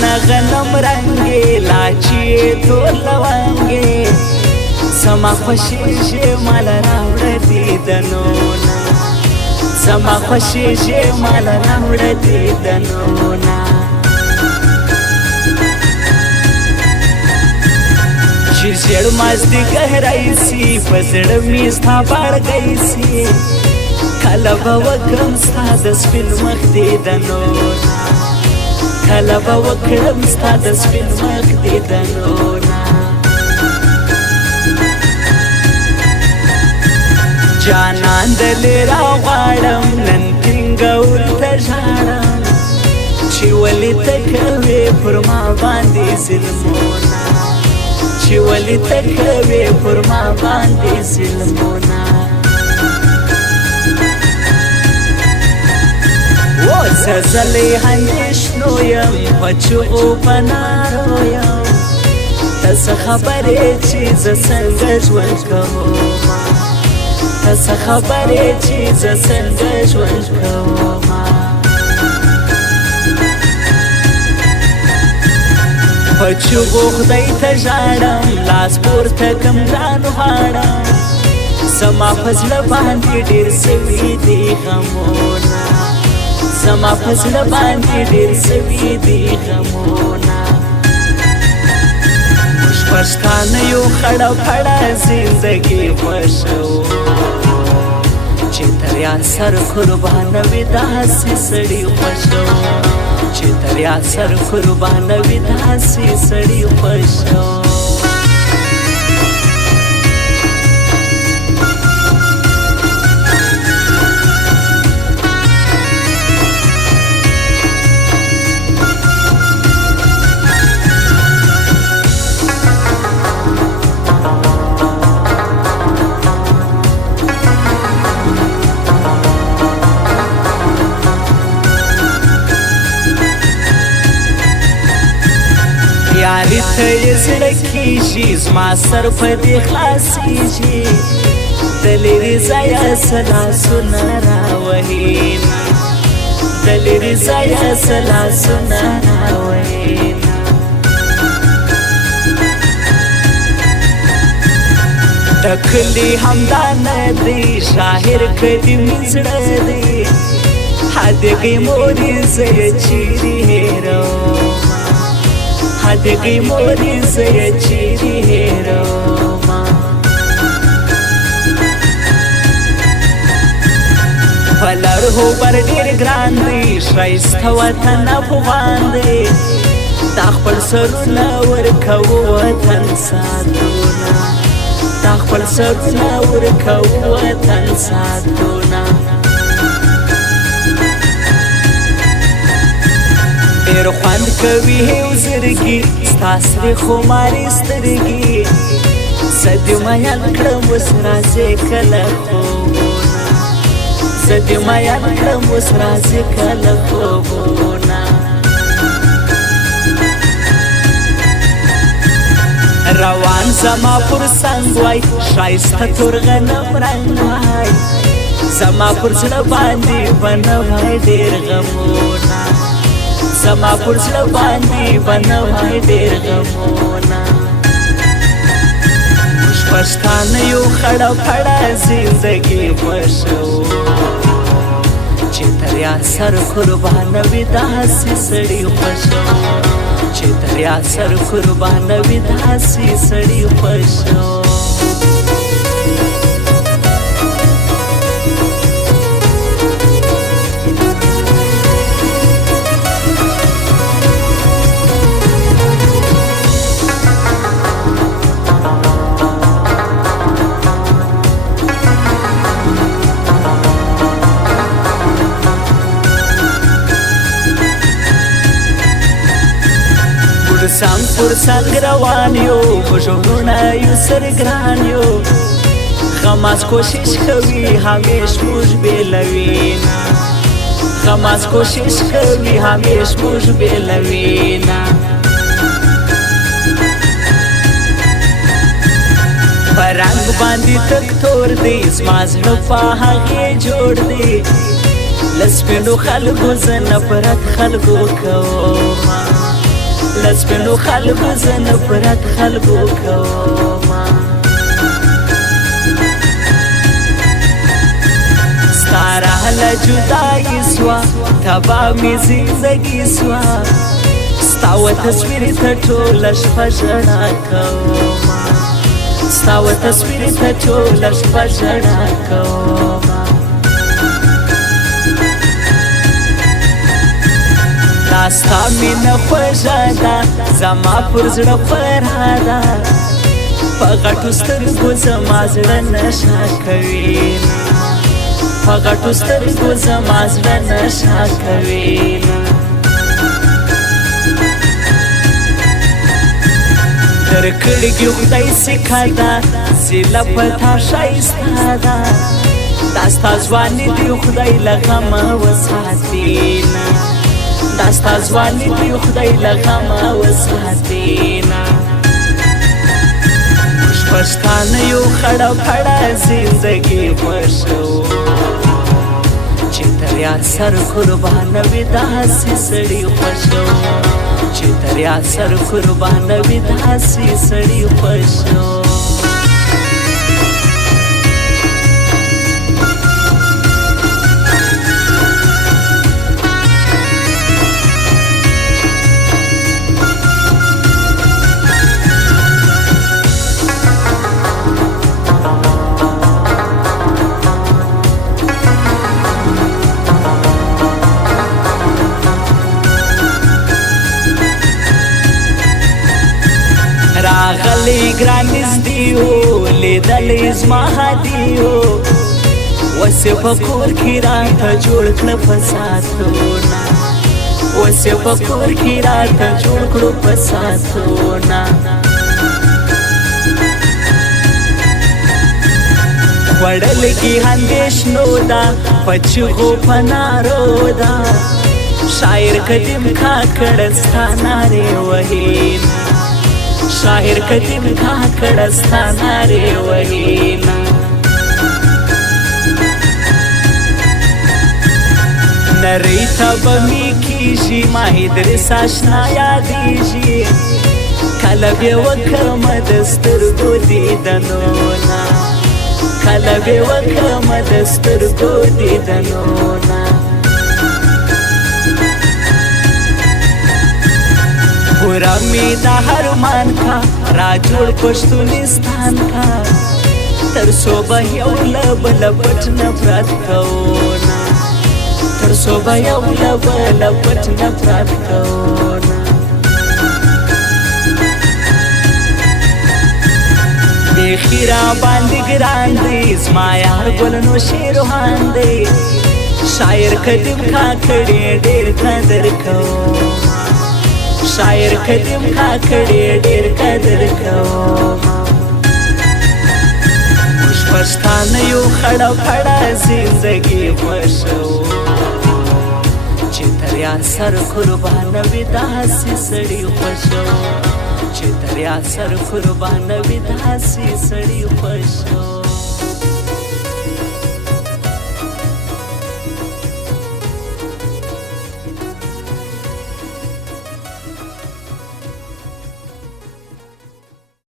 دانه غنم رنګې لاچې تور لونګې زما خوښېږي مال راوړه دیدنونه زما خوښېږي مال راوړه دیدنونه چې ژړ مازدیګر راشي په زړه مې ستا بړګی سي کله به وکړم ستا د سپین مخ دیدنونه کله به وکړم ستا د سپین مخ دیدنونه جانان دلې راغواړم نن ټینګول ته ژاړم چې ولې ته کوې پر ما باندې ظلمونه چې ولې ته کوې پر ما باندې ظلمونه زه ځلې اندېښنو یم په چغو په نارو یم ته څه خبرې چې زه څنګه ژوند کومه ته څه خبرې چې زه څنګه ژوند کومه په چغو خدای ته ژاړم لاس پورته کم ګران غواړم زما په زړه باندې ډېر سوي دي غمونه زما په زړه باندې ډېر سوي دي غمونه موږ پښتانه یو خړه پړه زندګي خوښو چې تر یاد سر قربانه وي داسې سړي خوښو چې تر یاد سر قربانه وي داسې سړي خوښو یاري ته یې زړه کېږي زما سر په دې خلاصېږي د لرې ځایه څه لاسونه راوهینه د لرې ځایه څه لاسونه راوهینه د کلي همدا نه دی شاعر کدي مې زړه دی هدګۍ مورې زه یې چیرې هېرومه هدګۍ مورې زه یې چیرې هېرومه په لرغو بر ډېر ګران دی ښایسته وطن افغان دی دا خپل سرونه ورکوو وطن ساتونه دا خپل سرونه ورکوو وطن ساتونه ډېر خوند کوي هیو زرګي ستا سرې خمارې سترګې زه دې میین کړم اوس راځې کله خوبونه زه دې میین کړم اوس راځې کله خوبونه روان زما پر څنګ وای ښایسته تور غنم رنګ وای زما پر زړه باندې بنوای ډېر غمونه زما پر زړه باندې بنوای ډېر غمونه موږ پښتانه یو خړه پړه زندګي خوښو چې تر یاد سر قربانه وي داسې سړي خوښو چې تر یاد سر قربانه وي داسې سړي خوښو سم پر څنګ روان یو موږ وروڼه یو سرګران یو غماز کوشش کوي همیش موږ بېلوي نه غماز کوشش کوي همیش موږ بېلوي نه په رنګ باندې تک تور دی زما زړه په هغې جوړ دی له سپینو خلکو زه نفرت خلکو کومه لسپینو خلکو زه نفرت خلکو کومه ستا راهله جدایي سوه تبا مې زندګي سوه ستا و تصویر ته ټوله شپه ژړا کومه ستا و تصویر ته ټوله شپه ژړا کومه دا ستا مینه خوږه ده زما پر زړه فرها ده په غټو سترګو زما زړه نشه کوي په غټو سترګو زما زړه نشه کوي درکړي خدای سکه ده زیله په تا ښایسته ده دا ستا ځواني دي خدای له غمه وساتي دا ستا ځواني دي خدای له غمه وساتي پښتانه یو خړه خړه زندګي خوښو چې تر یاد سر قربانه وي داسې سړي خوښو چې تر یاد سر قربانه وي داسې سړي خوښو راغلی ګران نږدې لیدلی زما هدي اوس یې په کور کې راته جوړ کړه فسادونه اوس یې په کور کې راته جوړ کړو فسادونه خوړل کې اندېښنو ده په چغو په نارو ده شاعر قدیم کاکړ ستا نارې وهي شاعر قدیم کاکړ ستا نارې وهي نری ته به مې کېږي ما درس اشنا یادېږي کله بې وکړمه د سترګو دیدنونه کله بې وکړمه د سترګو دیدنونه پورا می دا هرمان کا را جوړ پښتونستان کا تر سو به یو لبل پټ نفرت کونا تر سو به یو لبل پټ نفرت کونا بیخی را باندې ګران دی زما یار ګل نو شیروان دی شاعر قدیم کاکړې ډېر قدر کوم شاعر قدیم کاکړې ډېر قدر کوم موږ پښتانه یو خړه خړه زندګي خوښو چې تر یاد سر قربانه وي داسې سړي خوښو چې تر یاد سر قربانه وي داسې سړي خوښو